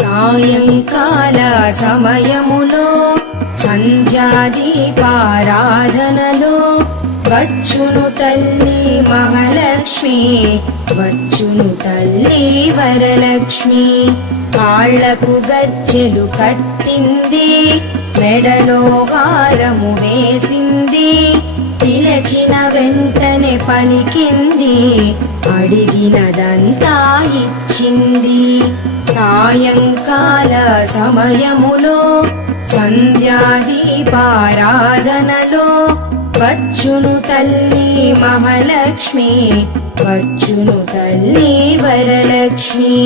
సాయంకాల సమయములో సంధ్యాదీపారాధనలో వచ్చును తల్లి మహాలక్ష్మి, వచ్చును తల్లి వరలక్ష్మి. కాళ్లకు గజ్జెలు కట్టింది, మెడలో హారము వేసింది, పిలచిన వెంటనే పలికింది, అడిగినదంతా ఇచ్చింది. సాయంకాల సమయములో సంధ్యాదీపారాధనలో వచ్చును తల్లి మహాలక్ష్మి, వచ్చును తల్లి వరలక్ష్మి.